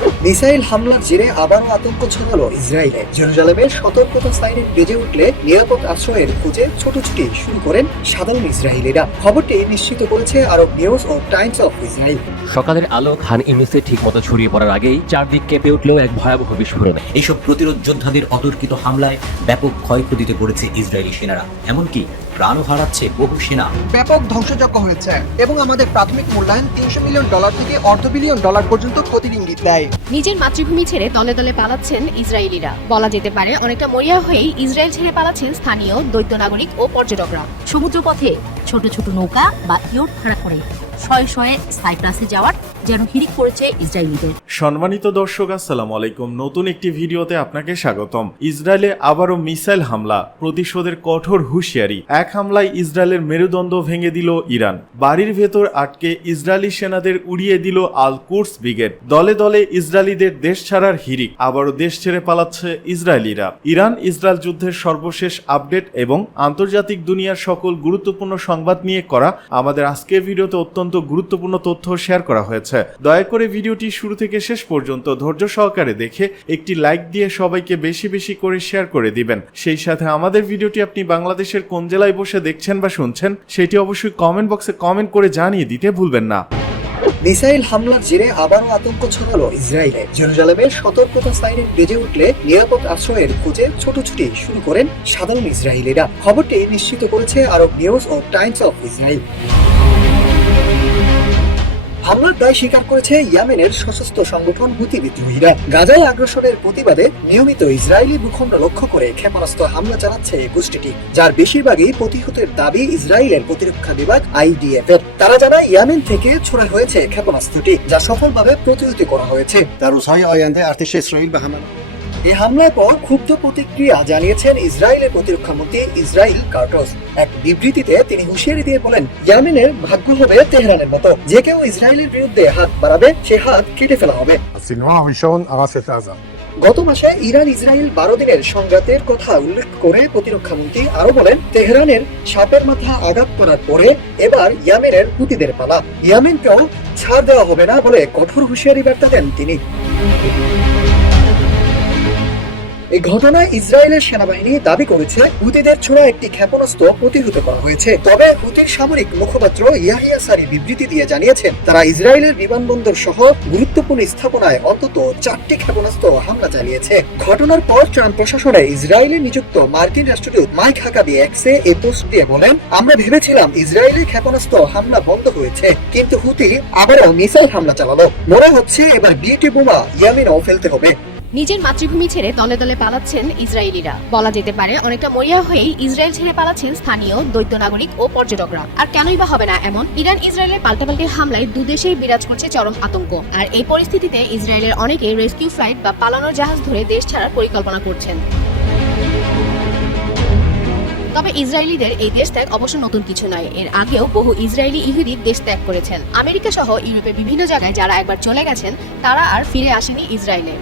you missile হামলার জেরে আবারও আতঙ্ক ছড়ালো ইসরায়েলে। জেরুজালেমের সতর্কতা সাইরেন বেজে উঠলে নিরাপদ আশ্রয়ের খোঁজে ছোটাছুটি শুরু করেন সাধারণ ইসরায়েলিরা। খবরটি নিশ্চিত করেছে আরব নিউজ ও টাইমস অফ ইসরায়েল। সকালের আলো খান ইউনিসে ঠিকমতো ছড়িয়ে পড়ার আগেই চারদিক কেঁপে উঠলেও এক ভয়াবহ বিস্ফোরণে। এইসব প্রতিরোধ যোদ্ধাদের অতর্কিত হামলায় ব্যাপক ক্ষয়ক্ষতিতে পড়েছে ইসরায়েলি সেনারা। এমনকি প্রাণও হারাচ্ছে বহু সেনা। ব্যাপক ধ্বংসযজ্ঞ হয়েছে এবং আমাদের প্রাথমিক মূল্যায়ন তিনশো মিলিয়ন ডলার থেকে অর্ধ বিলিয়ন ডলার পর্যন্ত ক্ষতির ইঙ্গিত দেয়। নিজের মাতৃভূমি ছেড়ে দলে দলে পালাচ্ছেন ইসরায়েলিরা। বলা যেতে পারে, অনেকটা মরিয়া হয়েই ইসরায়েল ছেড়ে পালাচ্ছেন স্থানীয় দৈত্য নাগরিক ও পর্যটকরা। সমুদ্রপথে ছোট ছোট নৌকা বা ইয়ট ভাড়া করে শয়ে শয়ে সাইপ্রাসে যাওয়ার যেন হিড়িক পড়েছে ইসরায়েলিদের। সম্মানিত দর্শক, আসসালামু আলাইকুম। নতুন একটি ভিডিওতে আপনাকে স্বাগতম। ইসরায়েলে আবারও মিসাইল হামলা, প্রতিশোধের কঠোর হুঁশিয়ারি। এক হামলায় ইসরায়েলের মেরুদণ্ড ভেঙে দিল ইরান। বাড়ির ভেতর আটকে ইসরায়েলি সেনাদের উড়িয়ে দিল আল কুর্স ব্রিগেড। দলে দলে ইসরায়েলিদের দেশ ছাড়ার হিরিক আবারও দেশ ছেড়ে পালাচ্ছে ইসরায়েলিরা। ইরান, ইসরায়েল যুদ্ধের সর্বশেষ আপডেট এবং আন্তর্জাতিক দুনিয়ার সকল গুরুত্বপূর্ণ সংবাদ নিয়ে করা আমাদের আজকের ভিডিওতে অত্যন্ত গুরুত্বপূর্ণ তথ্য শেয়ার করা হয়েছে। দয়া করে ভিডিওটি শুরু থেকে শেষ পর্যন্ত ধৈর্য সহকারে দেখে একটি লাইক দিয়ে সবাইকে বেশি বেশি করে শেয়ার করে দিবেন। সেই সাথে আমাদের ভিডিওটি আপনি বাংলাদেশের কোন জেলায় বসে দেখছেন বা শুনছেন, সেটি অবশ্যই কমেন্ট বক্সে কমেন্ট করে জানিয়ে দিতে ভুলবেন না। মিসাইল হামলার জেরে আবারও আতঙ্ক ছড়ালো ইসরায়েলে। জেরুজালেমের সতর্কতা সাইরেন বেজে উঠলে নিরাপদ আশ্রয়ের খোঁজে ছোটাছুটি শুরু করেন সাধারণ ইসরায়েলিরা। খবরটি নিশ্চিত করেছে আরব নিউজ ও টাইমস অফ ইসরায়েল। হামলার দায় স্বীকার করেছে ইয়ামেনের সশস্ত্র সংগঠন হুতি বিদ্রোহীরা। গাজায় আগ্রাসনের প্রতিবাদে নিয়মিত ইসরায়েলি ভূখণ্ড লক্ষ্য করে ক্ষেপণাস্ত্র হামলা চালাচ্ছে এই গোষ্ঠীটি, যার বেশিরভাগই প্রতিহতের দাবি ইসরায়েলের প্রতিরক্ষা বিভাগ আইডিএফ এর। তারা জানায়, ইয়ামেন থেকে ছোড়া হয়েছে ক্ষেপণাস্ত্রটি, যা সফলভাবে প্রতিহত করা হয়েছে। তার উসাই আয়ান্দে আর্থিক ইসরায়েল বাহামান এই হামলার পর ক্ষুব্ধ প্রতিক্রিয়া জানিয়েছেন ইসরায়েলের প্রতিরক্ষামন্ত্রী ইসরায়েল কার্টস। এক বিবৃতিতে তিনি হুঁশিয়ারি দিয়ে বলেন ইয়ামিনের ভাগ্য হবে তেহরানের মতো। যে কেউ ইসরায়েলের বিরুদ্ধে হাত বাড়াবে সে হাত কেটে ফেলা হবে। গত মাসে ইরান ইসরায়েল বারো দিনের সংঘাতের কথা উল্লেখ করে প্রতিরক্ষামন্ত্রী আরও বলেন তেহরানের সাপের মাথা আঘাত করার পরে এবার ইয়ামেনের পুতিদের পালা। ইয়ামেনকেও ছাড় দেওয়া হবে না বলে কঠোর হুঁশিয়ারি বার্তা দেন তিনি। এই ঘটনায় ইসরায়েলের সেনাবাহিনী দাবি করেছে, হুতিদের ছোড়া একটি ক্ষেপণাস্ত্র প্রতিহত করা হয়েছে। তবে হুতির সামরিক মুখপাত্র ইয়াহিয়া সারি বিবৃতি দিয়ে জানিয়েছেন, তারা ইসরায়েলের বিমানবন্দর সহ গুরুত্বপূর্ণ স্থাপনায় অন্তত চারটি ক্ষেপণাস্ত্র হামলা চালিয়েছে। ঘটনার পর ট্রাম্প প্রশাসনে ইসরায়েলে নিযুক্ত মার্কিন রাষ্ট্রদূত মাইক হাকাবি এক্সে এই পোস্ট দিয়ে বলেন, আমরা ভেবেছিলাম ইসরায়েলের ক্ষেপণাস্ত্র হামলা বন্ধ হয়েছে, কিন্তু হুতি আবারও মিসাইল হামলা চালালো। মনে হচ্ছে এবার বিউটি বোমা ইয়ামিনও ফেলতে হবে। নিজের মাতৃভূমি ছেড়ে দলে দলে পালাচ্ছেন ইসরায়েলিরা। বলা যেতে পারে, অনেকটা মরিয়া হয়েই ইসরায়েল ছেড়ে পালাচ্ছেন স্থানীয় দ্বৈত নাগরিক ও পর্যটকরা। আর কেনই বা হবে না এমন, ইরান ইসরায়েলের পাল্টাপাল্টি হামলায় দুদেশেই বিরাজ করছে চরম আতঙ্ক। আর এই পরিস্থিতিতে ইসরায়েলের অনেকে রেস্কিউ ফ্লাইট বা পালানোর জাহাজ ধরে দেশ ছাড়ার পরিকল্পনা করছেন। তবে ইসরায়েলিদের এই দেশ ত্যাগ অবশ্য নতুন কিছু নয়। এর আগেও বহু ইসরায়েলি ইহুদি দেশ ত্যাগ করেছেন। আমেরিকা সহ ইউরোপের বিভিন্ন জায়গায় যারা একবার চলে গেছেন, তারা আর ফিরে আসেনি ইসরায়েলে।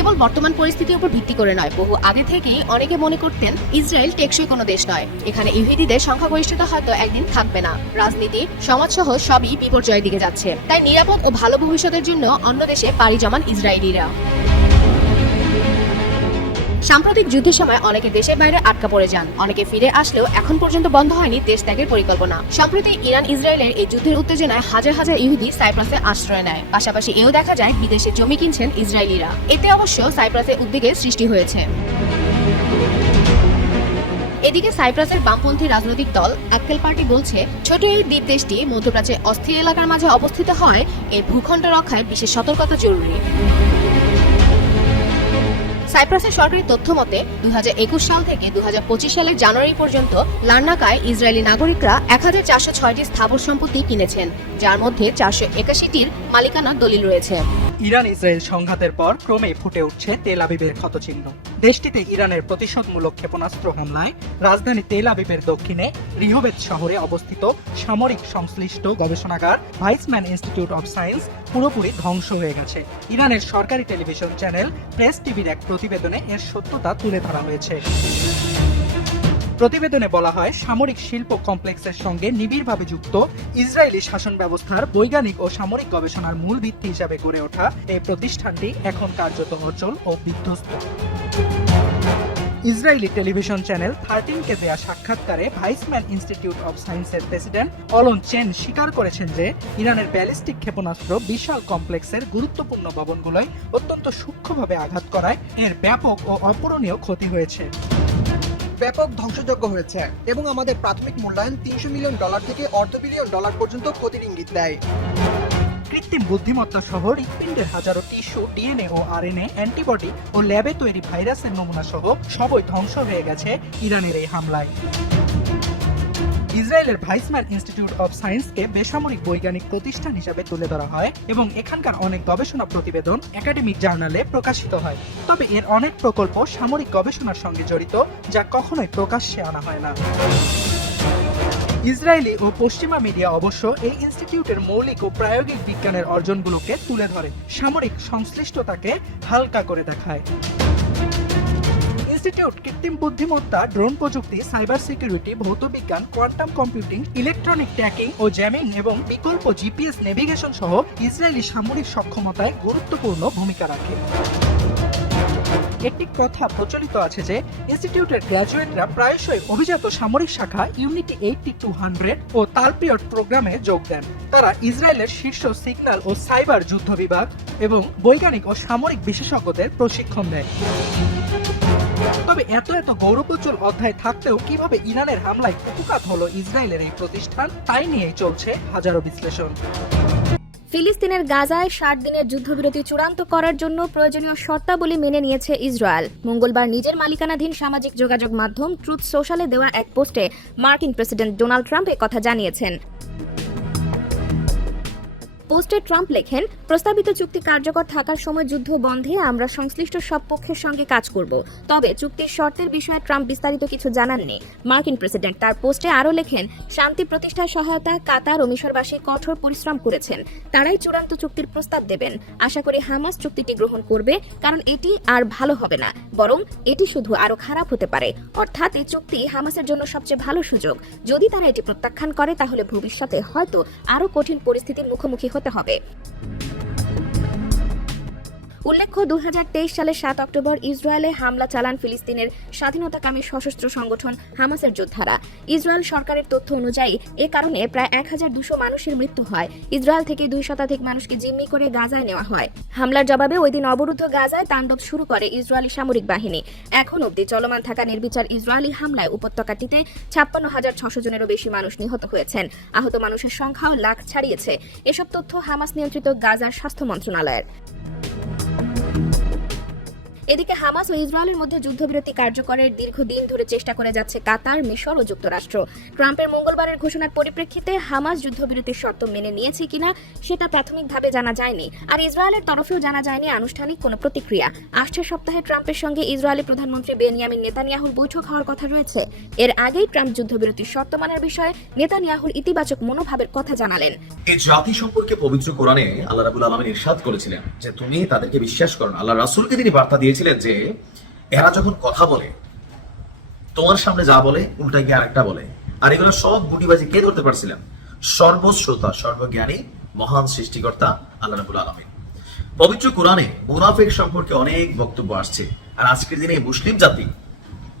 কেবল বর্তমান পরিস্থিতির উপর ভিত্তি করে নয়, বহু আগে থেকেই অনেকে মনে করতেন ইসরায়েল টেকসই কোনো দেশ নয়। এখানে ইহুদিদের সংখ্যাগরিষ্ঠতা হয়তো একদিন থাকবে না। রাজনীতি, সমাজসহ সবই বিপর্যয়ের দিকে যাচ্ছে। তাই নিরাপদ ও ভালো ভবিষ্যতের জন্য অন্য দেশে পাড়ি জমান ইসরায়েলিরা। সাম্প্রতিক যুদ্ধের সময় অনেকে দেশের বাইরে আটকা পড়ে যান, অনেকে ফিরে আসলেও এখন পর্যন্ত বন্ধ হয়নি দেশ ত্যাগের পরিকল্পনা। সম্প্রতি ইরান, ইসরায়েলের এই যুদ্ধের উত্তেজনায় হাজার হাজার ইহুদি সাইপ্রাসে আশ্রয় নেয়। পাশাপাশি এও দেখা যায় বিদেশে জমি কিনছেন ইসরায়েলিরা। এতে অবশ্য সাইপ্রাসে উদ্বেগের সৃষ্টি হয়েছে। এদিকে সাইপ্রাসের বামপন্থী রাজনৈতিক দল আক্কেল পার্টি বলছে, ছোট এই দ্বীপ দেশটি মধ্যপ্রাচ্যে অস্থির এলাকার মাঝে অবস্থিত হয় এই ভূখণ্ড রক্ষায় বিশেষ সতর্কতা জরুরি। সাইপ্রাসের সরকারি তথ্য মতে দুই হাজার একুশ সাল থেকে দুই হাজার পঁচিশ সালের জানুয়ারি পর্যন্ত লার্নাকায় ইসরায়েলি নাগরিকরা এক হাজার চারশো ছয়টি স্থাবর সম্পত্তি কিনেছেন, যার মধ্যে চারশো একাশিটির মালিকানার দলিল রয়েছে। ইরান ইসরায়েল সংঘাতের পর ক্রমে ফুটে উঠছে তেল আবিবের ক্ষতচিহ্ন। দেশটিতে ইরানের প্রতিশোধমূলক ক্ষেপণাস্ত্র হামলায় রাজধানী তেল আবিবের দক্ষিণে রিহোবেত শহরে অবস্থিত সামরিক সংশ্লিষ্ট গবেষণাগার ভাইসম্যান ইনস্টিটিউট অব সায়েন্স পুরোপুরি ধ্বংস হয়ে গেছে। ইরানের সরকারি টেলিভিশন চ্যানেল প্রেস টিভির এক প্রতিবেদনে এর সত্যতা তুলে ধরা হয়েছে। প্রতিবেদনে বলা হয়, সামরিক শিল্প কমপ্লেক্সের সঙ্গে নিবিড়ভাবে যুক্ত ইসরায়েলি শাসন ব্যবস্থার বৈজ্ঞানিক ও সামরিক গবেষণার মূল ভিত্তি হিসাবে গড়ে ওঠা এই প্রতিষ্ঠানটি এখন কার্যত অচল ও বিধ্বস্ত। ইসরায়েলি টেলিভিশন চ্যানেল থার্টিনকে দেয়া সাক্ষাৎকারে ভাইসম্যান ইনস্টিটিউট অব সায়েন্সের প্রেসিডেন্ট অলন চেন স্বীকার করেছেন যে, ইরানের ব্যালিস্টিক ক্ষেপণাস্ত্র বিশাল কমপ্লেক্সের গুরুত্বপূর্ণ ভবনগুলোয় অত্যন্ত সূক্ষ্মভাবে আঘাত করায় এর ব্যাপক ও অপূরণীয় ক্ষতি হয়েছে। ব্যাপক ধ্বংসযজ্ঞ হয়েছে এবং আমাদের প্রাথমিক মূল্যায়ন তিনশো মিলিয়ন ডলার থেকে অর্ধ বিলিয়ন ডলার পর্যন্ত ক্ষতির ইঙ্গিত দেয়। কৃত্রিম বুদ্ধিমত্তা সহ হৃৎপিণ্ডের হাজারো টিস্যু, ডিএনএ ও আরএনএ, অ্যান্টিবডি ও ল্যাবে তৈরি ভাইরাসের নমুনা সহ সবই ধ্বংস হয়ে গেছে ইরানের এই হামলায়। ইসরায়েলের ভাইসম্যান ইনস্টিটিউট অব সায়েন্সকে বেসামরিক বৈজ্ঞানিক প্রতিষ্ঠান হিসাবে তুলে ধরা হয় এবং এখানকার অনেক গবেষণা প্রতিবেদন একাডেমিক জার্নালে প্রকাশিত হয়। তবে এর অনেক প্রকল্প সামরিক গবেষণার সঙ্গে জড়িত, যা কখনোই প্রকাশ্যে আনা হয় না। ইসরায়েলি ও পশ্চিমা মিডিয়া অবশ্য এই ইনস্টিটিউটের মৌলিক ও প্রায়োগিক বিজ্ঞানের অর্জনগুলোকে তুলে ধরে, সামরিক সংশ্লিষ্টতাকে হালকা করে দেখায়। ইনস্টিটিউট কৃত্রিম বুদ্ধিমত্তা, ড্রোন প্রযুক্তি, সাইবার সিকিউরিটি ভৌতবিজ্ঞান কোয়ান্টাম কম্পিউটিং, ইলেকট্রনিক ট্র্যাকিং ও জ্যামিং এবং বিকল্প জিপিএস নেভিগেশন সহ ইসরায়েলি সামরিক সক্ষমতায় গুরুত্বপূর্ণ ভূমিকা রাখে। একটি কথা প্রচলিত আছে যে, ইনস্টিটিউটের গ্র্যাজুয়েটরা প্রায়শই অভিজাত সামরিক শাখা ইউনিটি এইটটি টু হান্ড্রেড ও তালপিয়ট প্রোগ্রামে যোগ দেন। তারা ইসরায়েলের শীর্ষ সিগন্যাল ও সাইবার যুদ্ধ বিভাগ এবং বৈজ্ঞানিক ও সামরিক বিশেষজ্ঞদের প্রশিক্ষণ দেয়। তবে এত এত গৌরবোজ্জ্বল অধ্যায় থাকতেও কীভাবে ইরানের হামলায় কুপুকাত হলো ইসরায়েলের এই প্রতিষ্ঠান, তাই নিয়েই চলছে হাজারো বিশ্লেষণ। ফিলিস্তিনের গাজায় ষাট দিনের যুদ্ধবিরতি চূড়ান্ত করার জন্য প্রয়োজনীয় শর্তাবলী মেনে নিয়েছে ইসরায়েল। মঙ্গলবার নিজের মালিকানাধীন সামাজিক যোগাযোগ মাধ্যম ট্রুথ সোশ্যালে দেওয়া এক পোস্টে মার্কিন প্রেসিডেন্ট ডোনাল্ড ট্রাম্প কথা জানিয়েছেন। পোস্টে ট্রাম্প লেখেন, প্রস্তাবিত চুক্তি কার্যকর থাকার সময় যুদ্ধ বন্ধে আমরা সংশ্লিষ্ট সব পক্ষের সঙ্গে কাজ করব। তবে চুক্তির শর্তের বিষয়ে ট্রাম্প বিস্তারিত কিছু জানাননি মার্কিন প্রেসিডেন্ট তার পোস্টে আরও লেখেন, শান্তি প্রতিষ্ঠার সহায়তা কাতার ও মিশরবাসী কঠোর পরিশ্রম করেছেন। তারাই চূড়ান্ত চুক্তির প্রস্তাব দেবেন। আশা করি হামাস চুক্তিটি গ্রহণ করবে, কারণ এটি আর ভালো হবে না, বরং এটি শুধু আরও খারাপ হতে পারে। অর্থাৎ এই চুক্তি হামাসের জন্য সবচেয়ে ভালো সুযোগ। যদি তারা এটি প্রত্যাখ্যান করে, তাহলে ভবিষ্যতে হয়তো আরও কঠিন পরিস্থিতির মুখোমুখি হতে হবে। উল্লেখ্য দুই হাজার তেইশ সালের সাত অক্টোবর ইসরায়েলে হামলা চালান ফিলিস্তিনের স্বাধীনতাকামী সশস্ত্র সংগঠন হামাসের যোদ্ধারা। ইসরায়েল সরকারের তথ্য অনুযায়ী, এ কারণে প্রায় এক হাজার দুশো মানুষের মৃত্যু হয়। ইসরায়েল থেকে দুই শতাধিক মানুষকে জিম্মি করে গাজায় নেওয়া হয়। হামলার জবাবে ওই দিন অবরুদ্ধ গাজায় তাণ্ডব শুরু করে ইসরায়েলি সামরিক বাহিনী। এখন অবধি চলমান থাকা নির্বিচার ইসরায়েলি হামলায় উপত্যকাটিতে ছাপ্পান্ন হাজার ছশো জনেরও বেশি মানুষ নিহত হয়েছেন। আহত মানুষের সংখ্যাও লাখ ছাড়িয়েছে। এসব তথ্য হামাস নিয়ন্ত্রিত গাজার স্বাস্থ্য মন্ত্রণালয়ের। এদিকে হামাস ও ইসরায়েলের মধ্যে যুদ্ধবিরতি কার্যকরের দীর্ঘদিন ধরে চেষ্টা করে যাচ্ছে কাতার, মিশর ও যুক্তরাষ্ট্র। ট্রাম্পের মঙ্গলবারের ঘোষণার পরিপ্রেক্ষিতে হামাস যুদ্ধবিরতির শর্ত মেনে নিয়েছে কিনা সেটা প্রাথমিকভাবে জানা যায়নি। আর ইসরায়েলের তরফেও জানা যায়নি আনুষ্ঠানিক কোনো প্রতিক্রিয়া। আসছে সপ্তাহে ট্রাম্পের সঙ্গে ইসরায়েলি প্রধানমন্ত্রী বেনিয়ামিন নেতানিয়াহুর বৈঠক হওয়ার কথা রয়েছে। এর আগেই ট্রাম্প যুদ্ধবিরতির শর্ত মানার বিষয়ে নেতানিয়াহুর ইতিবাচক মনোভাবের কথা জানালেন। এই জাতি সম্পর্কে পবিত্র কোরআনে আল্লাহ রাবুল আলমিন ইরশাদ করেছিলেন যে, তুমি তাদেরকে বিশ্বাস করো আল্লাহ রাসূলকে তিনি বার্তা দিয়েছিলেন যে এরা যখন কথা বলে, তোমার সামনে যা বলে উল্টা গিয়ে আরেকটা বলে। আর এগুলো সব গুটিবাজি কে ধরতে পারছিলেন? সর্বশ্রোতা, সর্বজ্ঞানী, মহান সৃষ্টিকর্তা আল্লাহ রাবুল আলমিন। পবিত্র কোরআনে মুনাফিক সম্পর্কে অনেক বক্তব্য আসছে। আর আজকের দিনে মুসলিম জাতি,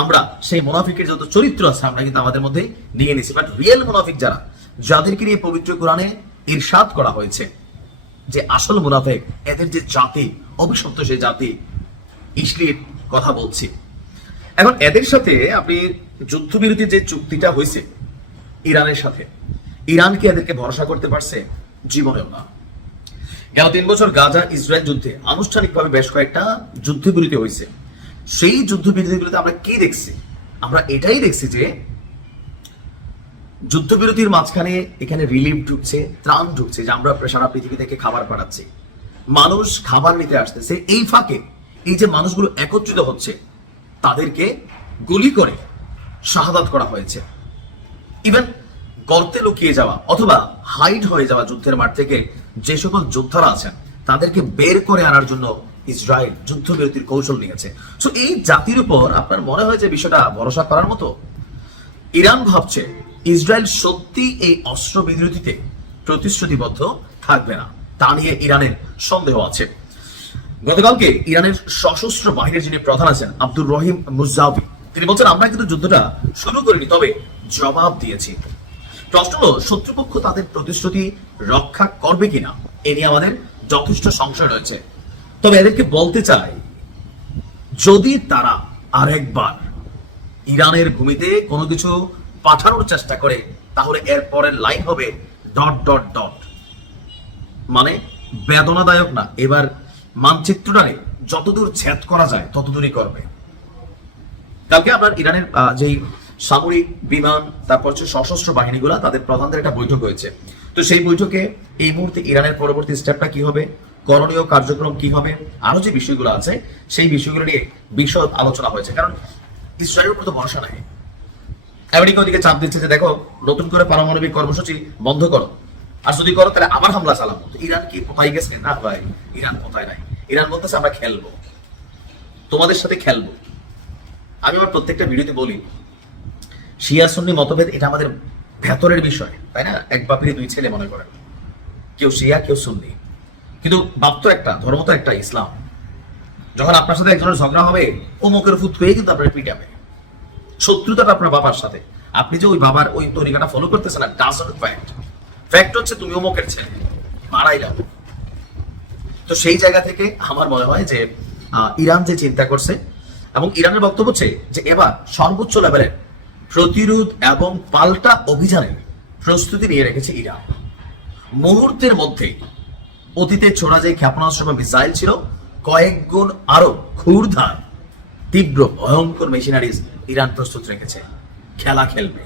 আমরা সেই মুনাফিকের যত চরিত্র আছে, আমরা কিন্তু আমাদের মধ্যে নিয়ে নিছি বাট রিয়েল মুনাফিক যারা, যাদেরকে নিয়ে পবিত্র কোরআনে ইরশাদ করা হয়েছে, যে আসল মুনাফিক, এদের যে জাতি, অভিশপ্ত সেই জাতি ইসলির কথা বলছি। এখন এদের সাথে আপনি যুদ্ধবিরতির যে চুক্তিটা হয়েছে, ইরানের সাথে, ইরান কি এদেরকে ভরসা করতে পারছে? জীবনেও না। গেল তিন বছর গাজা ইসরায়েল যুদ্ধে আনুষ্ঠানিকভাবে বেশ কয়েকটা যুদ্ধবিরতি হয়েছে। সেই যুদ্ধবিরতিগুলোতে আমরা কি দেখছি? আমরা এটাই দেখছি যে যুদ্ধবিরতির মাঝখানে এখানে রিলিফ ঢুকছে, ত্রাণ ঢুকছে যে আমরা সারা পৃথিবী থেকে খাবার পাঠাচ্ছি। মানুষ খাবার নিতে আসতেছে। এই ফাঁকে এই যে মানুষগুলো একত্রিত হচ্ছে, তাদেরকে গুলি করে শাহাদাত করা হয়েছে। ইভেন গর্তে লুকিয়ে যাওয়া অথবা হাইড হয়ে যাওয়া যুদ্ধের মাঠ থেকে যে সকল যোদ্ধারা আছেন, তাদেরকে বের করে আনার জন্য ইসরায়েল যুদ্ধবিরতির কৌশল নিয়েছে। সো এই জাতির উপর আপনার মনে হয় যে বিষয়টা ভরসা করার মতো? ইরান ভাবছে ইসরায়েল সত্যি এই অস্ত্র বিরতিতে প্রতিশ্রুতিবদ্ধ থাকবে না। তা নিয়ে ইরানের সন্দেহ আছে। গতকালকে ইরানের সশস্ত্র বাহিনীর যিনি প্রধান আছেন আব্দুর রহিম মুজাবি তিনি বলছেন, আমরা কিন্তু যুদ্ধটা শুরু করিনি, তবে জবাব দিয়েছি। প্রশ্ন হলো, শত্রুপক্ষ তাদের প্রতিশ্রুতি রক্ষা করবে কিনা? এ নিয়ে আমাদের যথেষ্ট সংশয় রয়েছে। তবে এদেরকে বলতে চাই, যদি তারা আরেকবার ইরানের ভূমিতে কোনো কিছু পাঠানোর চেষ্টা করে, তাহলে এর পরের লাইন হবে ডট ডট ডট। মানে বেদনাদায়ক না, এবার মানচিত্রটারে যতদূর ছেদ করা যায়, ততদূরই করবে। কালকে আপনার ইরানের যেই সামরিক বিমান, তারপর হচ্ছে সশস্ত্র বাহিনীগুলা, তাদের প্রধানদের একটা বৈঠক হয়েছে। তো সেই বৈঠকে এই মুহূর্তে ইরানের পরবর্তী স্টেপটা কি হবে? করণীয় কার্যক্রম কি হবে? আরও যে বিষয়গুলো আছে, সেই বিষয়গুলো নিয়ে বিশদ আলোচনা হয়েছে। কারণ ইসরায়েলের উপর তো ভরসা নাই। আমেরিকা ওদিকে চাপ দিচ্ছে যে, দেখো, নতুন করে পারমাণবিক কর্মসূচি বন্ধ করো। আর যদি করো, তাহলে আবার হামলা চালাবো। ইরান কি কোথায় গেছে? না ভাই, ইরান কোথায় নাই? ইরান বলতেছে আমরা খেলব। তোমাদের সাথে খেলব। আমি আমার প্রত্যেকটা ভিডিওতে বলি, শিয়া সুন্নি মতভেদ এটা আমাদের ভেতরের বিষয়, তাই না? এক বাপেরই দুই ছেলে মনে করেন। কেউ শিয়া, কেউ সুন্নি। কিন্তু বাপ তো একটা, ধর্ম তো একটা, ইসলাম। যখন আপনার সাথে একজনের ঝগড়া হবে, অমুকের ফুট হয়ে কিন্তু আপনার পিটাবে। শত্রুতাটা আপনার বাবার সাথে। আপনি যে ওই বাবার, ওই তরিকাটা ফলো করতেছেন না ডাজন্ট ফ্যাক্ট ফ্যাক্ট হচ্ছে তুমি অমুকের ছেলে, মারাই যাব তো সেই জায়গা থেকে আমার মনে হয় যে ইরান যে চিন্তা করছে এবং ইরানের বক্তব্য হচ্ছে যে এবার সর্বোচ্চ লেভেলের প্রতিরোধ এবং পাল্টা অভিযানের প্রস্তুতি নিয়ে রেখেছে ইরান। মুহূর্তের মধ্যে অতীতে ছোড়া যে ক্ষেপণাস্ত্র বা মিসাইল ছিল, কয়েক গুণ আরও ক্ষুরধার, তীব্র, ভয়ঙ্কর মেশিনারিজ ইরান প্রস্তুত রেখেছে। খেলা খেলবে।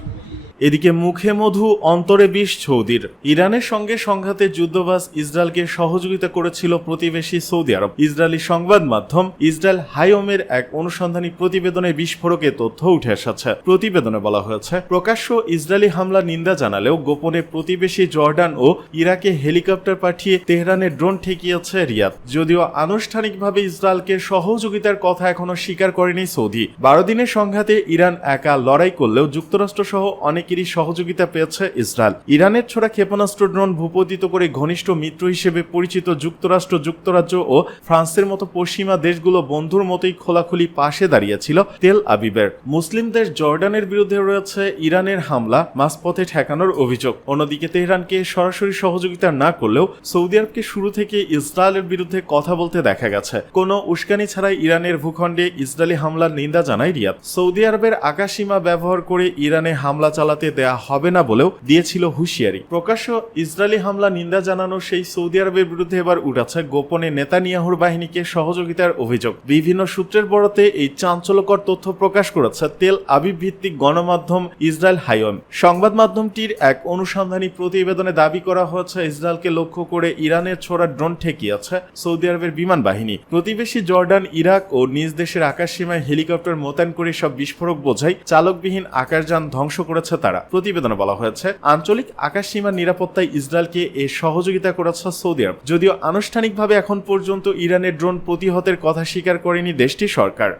এদিকে মুখে মধু, অন্তরে বিষ, সৌদির। ইরানের সঙ্গে সংঘাতে যুদ্ধবাজ ইসরায়েলকে সহযোগিতা করেছিল প্রতিবেশী সৌদি আরব। ইসরায়েলি সংবাদ মাধ্যম ইসরায়েল হাইওমের এক অনুসন্ধানী প্রতিবেদনে বিস্ফোরকে তথ্য উঠে এসেছে। প্রতিবেদনে বলা হয়েছে, প্রকাশ্য ইসরায়েলি হামলা নিন্দা জানালেও গোপনে প্রতিবেশী জর্ডান ও ইরাকে হেলিকপ্টার পাঠিয়ে তেহরানের ড্রোন ঠেকিয়েছে রিয়াদ। যদিও আনুষ্ঠানিকভাবে ইসরায়েলকে সহযোগিতার কথা এখনও স্বীকার করেনি সৌদি। বারো দিনের সংঘাতে ইরান একা লড়াই করলেও যুক্তরাষ্ট্র সহ অনেকেরই সহযোগিতা পেয়েছে ইসরায়েল। ইরানের ছোড়া ক্ষেপণাস্ত্র ড্রোন ভূপতিত করে ঘনিষ্ঠ মিত্র হিসেবে পরিচিত যুক্তরাষ্ট্র, যুক্তরাজ্য ও ফ্রান্সের মতো পশ্চিমা দেশগুলো বন্ধুর মতোই খোলাখুলি পাশে দাঁড়িয়েছিল তেল আবিবের। মুসলিম দেশ জর্ডানের বিরুদ্ধে রয়েছে ইরানের হামলা, মাঝপথে ঠেকানোর অভিযোগ। অন্যদিকে তেহরানকে সরাসরি সহযোগিতা না করলেও সৌদি আরবকে শুরু থেকে ইসরায়েলের বিরুদ্ধে কথা বলতে দেখা গেছে। কোনো উস্কানি ছাড়াই ইরানের ভূখণ্ডে ইসরায়েলি হামলার নিন্দা জানায় রিয়াদ। সৌদি আরবের আকাশসীমা ব্যবহার করে ইরানে হামলা চালাতে দেয়া হবে না বলেও দিয়েছিল হুঁশিয়ারি। প্রকাশ্য ইসরায়েলি হামলা নিন্দা জানানো সেই সৌদি আরবের বিরুদ্ধে এবার উঠাচ্ছে গোপনে নেতানিয়াহুর বাহিনীকে সহযোগিতার অভিযোগ। বিভিন্ন সূত্রের বরাতে এই চাঞ্চল্যকর তথ্য প্রকাশ করেছে তেল আবিব ভিত্তিক গণমাধ্যম ইসরায়েল হাইওম সংবাদ মাধ্যমটির এক অনুসন্ধানী প্রতিবেদনে দাবি করা হয়েছে, ইসরায়েলকে লক্ষ্য করে ইরানের ছোড়া ড্রোন ঠেকিয়েছে সৌদি আরবের বিমান বাহিনী। প্রতিবেশী জর্ডান, ইরাক ও নিজ দেশের আকাশসীমায় হেলিকপ্টার মোতায়েন করে সব বিস্ফোরক বোঝাই চালকবিহীন আকাশযান ধ্বংস করেছে তারা। প্রতিবেদনে বলা হয়েছে, আঞ্চলিক আকাশ সীমার নিরাপত্তায় ইসরায়েলকে এ সহযোগিতা করেছে সৌদি আরব। যদিও আনুষ্ঠানিকভাবে এখন পর্যন্ত ইরানের ড্রোন প্রতিহতের কথা স্বীকার করেনি দেশটির সরকার।